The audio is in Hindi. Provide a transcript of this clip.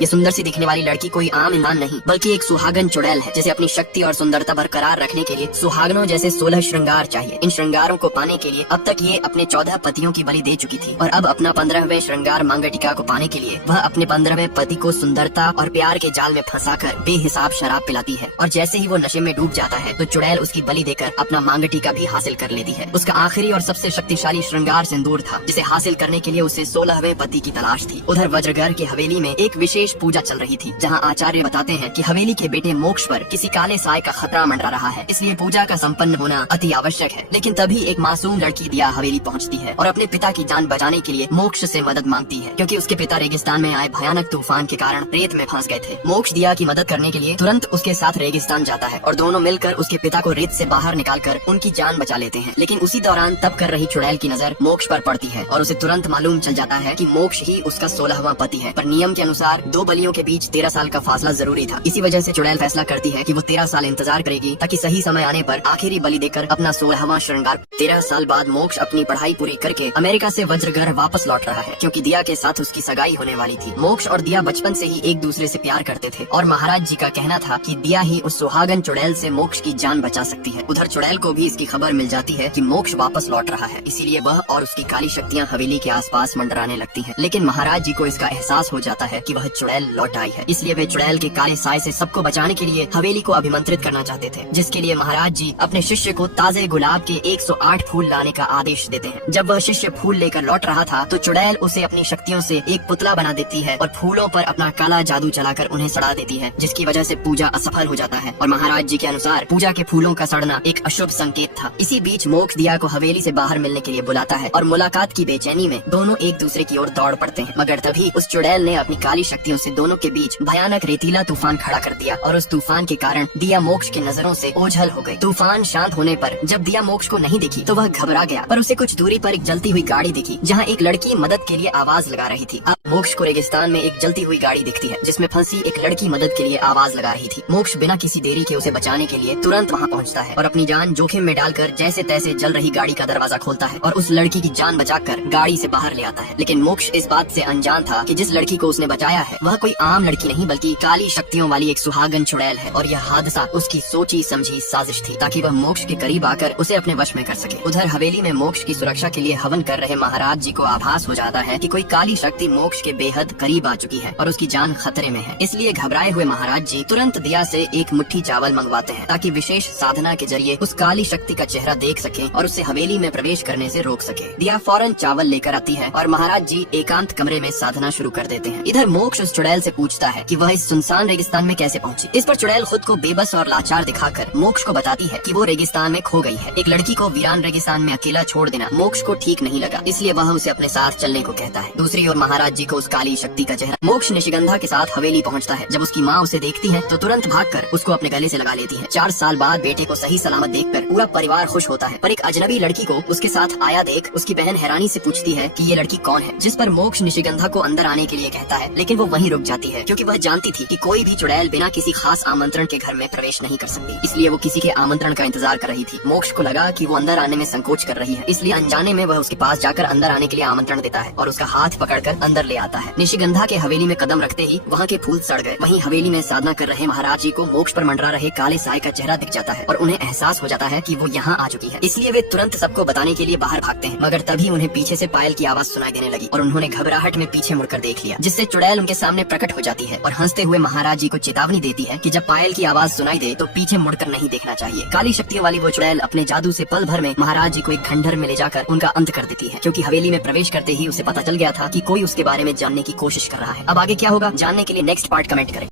ये सुंदर सी दिखने वाली लड़की कोई आम इंसान नहीं बल्कि एक सुहागन चुड़ैल है, जिसे अपनी शक्ति और सुंदरता बरकरार रखने के लिए सुहागनों जैसे 16 श्रृंगार चाहिए। इन श्रृंगारों को पाने के लिए अब तक ये अपने 14 पतियों की बलि दे चुकी थी और अब अपना 15वें श्रृंगार मांगटिका को पाने के लिए वह अपने 15वें पति को सुंदरता और प्यार के जाल में फंसाकर बेहिसाब शराब पिलाती है। और जैसे ही वो नशे में डूब जाता है तो चुड़ैल उसकी बलि देकर अपना मांगटिका भी हासिल कर लेती है। उसका आखिरी और सबसे शक्तिशाली श्रृंगार सिंदूर था, जिसे हासिल करने के लिए उसे 16वें पति की तलाश थी। उधर वज्रगर की हवेली में एक विशेष पूजा चल रही थी, जहाँ आचार्य बताते हैं कि हवेली के बेटे मोक्ष पर किसी काले साय का खतरा मंडरा रहा है, इसलिए पूजा का संपन्न होना अति आवश्यक है। लेकिन तभी एक मासूम लड़की दिया हवेली पहुँचती है और अपने पिता की जान बचाने के लिए मोक्ष से मदद मांगती है, क्योंकि उसके पिता रेगिस्तान में आए भयानक तूफान के कारण रेत में फंस गए थे। मोक्ष दिया की मदद करने के लिए तुरंत उसके साथ रेगिस्तान जाता है और दोनों मिलकर उसके पिता को रेत से बाहर निकालकर उनकी जान बचा लेते हैं। लेकिन उसी दौरान तब कर रही चुड़ैल की नजर मोक्ष पर पड़ती है और उसे तुरंत मालूम चल जाता है कि मोक्ष ही उसका 16वां पति है। पर नियम के अनुसार 2 बलियों के बीच 13 साल का फासला जरूरी था। इसी वजह से चुड़ैल फैसला करती है कि वो 13 साल इंतजार करेगी, ताकि सही समय आने पर आखिरी बलि देकर अपना 16वां श्रृंगार। 13 साल बाद मोक्ष अपनी पढ़ाई पूरी करके अमेरिका से वज्रगर वापस लौट रहा है, क्योंकि दिया के साथ उसकी सगाई होने वाली थी। मोक्ष और दिया बचपन से ही एक दूसरे से प्यार करते थे और महाराज जी का कहना था कि दिया ही उस सुहागन चुड़ैल से मोक्ष की जान बचा सकती है। उधर चुड़ैल को भी इसकी खबर मिल जाती है कि मोक्ष वापस लौट रहा है, इसीलिए वह और उसकी काली शक्तियाँ हवेली के आसपास मंडराने लगती हैं। लेकिन महाराज जी को इसका एहसास हो जाता है कि वह चुड़ैल लौट आई है, इसलिए वे चुड़ैल के काले साय से सबको बचाने के लिए हवेली को अभिमंत्रित करना चाहते थे, जिसके लिए महाराज जी अपने शिष्य को ताजे गुलाब के 108 फूल लाने का आदेश देते हैं। जब वह शिष्य फूल लेकर लौट रहा था तो चुड़ैल उसे अपनी शक्तियों से एक पुतला बना देती है और फूलों पर अपना काला जादू चलाकर उन्हें सड़ा देती है, जिसकी वजह से पूजा असफल हो जाता है। और महाराज जी के अनुसार पूजा के फूलों का सड़ना एक अशुभ संकेत था। इसी बीच मोक्ष दिया को हवेली से बाहर मिलने के लिए बुलाता है और मुलाकात की बेचैनी में दोनों एक दूसरे की ओर दौड़ पड़ते हैं। मगर तभी उस चुड़ैल ने अपनी काली शक्तियों से दोनों के बीच भयानक रेतीला तूफान खड़ा कर दिया और उस तूफान के कारण दिया मोक्ष की नजरों से ओझल हो गई। तूफान शांत होने पर जब दिया मोक्ष को नहीं दिखी तो वह घबरा गया, पर उसे कुछ दूरी पर एक जलती हुई गाड़ी दिखी, जहाँ एक लड़की मदद के लिए आवाज लगा रही थी। अब मोक्ष को रेगिस्तान में एक जलती हुई गाड़ी दिखती है, जिसमें फंसी एक लड़की मदद के लिए आवाज लगा रही थी। मोक्ष बिना किसी देरी के उसे बचाने के लिए तुरंत वहाँ पहुँचता है और अपनी जान जोखिम में डालकर जैसे तैसे जल रही गाड़ी का दरवाजा खोलता है और उस लड़की की जान बचाकर गाड़ी से बाहर ले आता है। लेकिन मोक्ष इस बात से अनजान था कि जिस लड़की को उसने बचाया है वह कोई आम लड़की नहीं बल्कि काली शक्तियों वाली एक सुहागन चुड़ैल है, और यह हादसा उसकी सोची समझी साजिश थी, ताकि वह मोक्ष के करीब आकर उसे अपने वश में कर सके। उधर हवेली में मोक्ष की सुरक्षा के लिए हवन कर रहे महाराज जी को आभास हो जाता है कि कोई काली शक्ति मोक्ष के बेहद करीब आ चुकी है और उसकी जान खतरे में है। इसलिए घबराए हुए महाराज जी तुरंत दिया से एक मुट्ठी चावल मंगवाते हैं, ताकि विशेष साधना के जरिए उस काली शक्ति का चेहरा देख सके और उसे हवेली में प्रवेश करने से रोक सके। दिया फौरन चावल लेकर आती है और महाराज जी एकांत कमरे में साधना शुरू कर देते हैं। इधर मोक्ष उस चुड़ैल से पूछता है कि वह इस सुनसान रेगिस्तान में कैसे पहुंची। इस पर चुड़ैल खुद को बेबस और लाचार दिखाकर मोक्ष को बताती है कि वो रेगिस्तान में खो गई है। एक लड़की को वीरान रेगिस्तान में अकेला छोड़ देना मोक्ष को ठीक नहीं लगा, इसलिए वह उसे अपने साथ चलने को कहता है। दूसरी ओर महाराज जी को उस काली शक्ति का चेहरा। मोक्ष निशिगंधा के साथ हवेली पहुंचता है। जब उसकी माँ उसे देखती है तो तुरंत भागकर उसको अपने गले से लगा लेती है। 4 साल बाद बेटे को सही सलामत देखकर पूरा परिवार खुश होता है, पर एक अजनबी लड़की को उसके साथ आया देख उसकी बहन हैरानी से पूछती है कि ये लड़की कौन है, जिस पर मोक्ष निशिगंधा को अंदर आने के लिए कहता है, लेकिन वो वहीं रुक जाती है, क्योंकि वह जानती थी कि कोई भी चुड़ैल बिना किसी खास आमंत्रण के घर में प्रवेश नहीं कर सकती। इसलिए वो किसी के आमंत्रण का इंतजार कर रही थी। मोक्ष को लगा कि वो अंदर आने में संकोच कर रही है, इसलिए अनजाने में वह उसके पास जाकर अंदर आने के लिए आमंत्रण देता है और उसका हाथ पकड़कर अंदर ले आता है। निशिगंधा के हवेली में कदम रखते ही वहाँ के फूल सड़ गए। वहीं हवेली में साधना कर रहे महाराज जी को मोक्ष पर मंडरा रहे काले साय का चेहरा दिख जाता है और उन्हें एहसास हो जाता है कि वो यहाँ आ चुकी है। इसलिए वे तुरंत सबको बताने के लिए बाहर भागते हैं, मगर तभी उन्हें पीछे से पायल की आवाज सुनाई देने लगी और उन्होंने घबराहट में पीछे मुड़कर देख लिया, जिससे चुड़ैल उनके सामने प्रकट हो जाती है और हंसते हुए महाराज जी को चेतावनी देती है कि जब पायल की आवाज सुनाई दे तो पीछे मुड़कर नहीं देखना चाहिए। काली शक्तियों वाली वो चुड़ैल अपने जादू से पल भर में महाराज जी को एक खंडहर में ले जाकर उनका अंत कर देती है, क्योंकि हवेली में प्रवेश करते ही उसे पता चल गया था कि कोई उसके बारे में जानने की कोशिश कर रहा है। अब आगे क्या होगा जानने के लिए नेक्स्ट पार्ट कमेंट करें।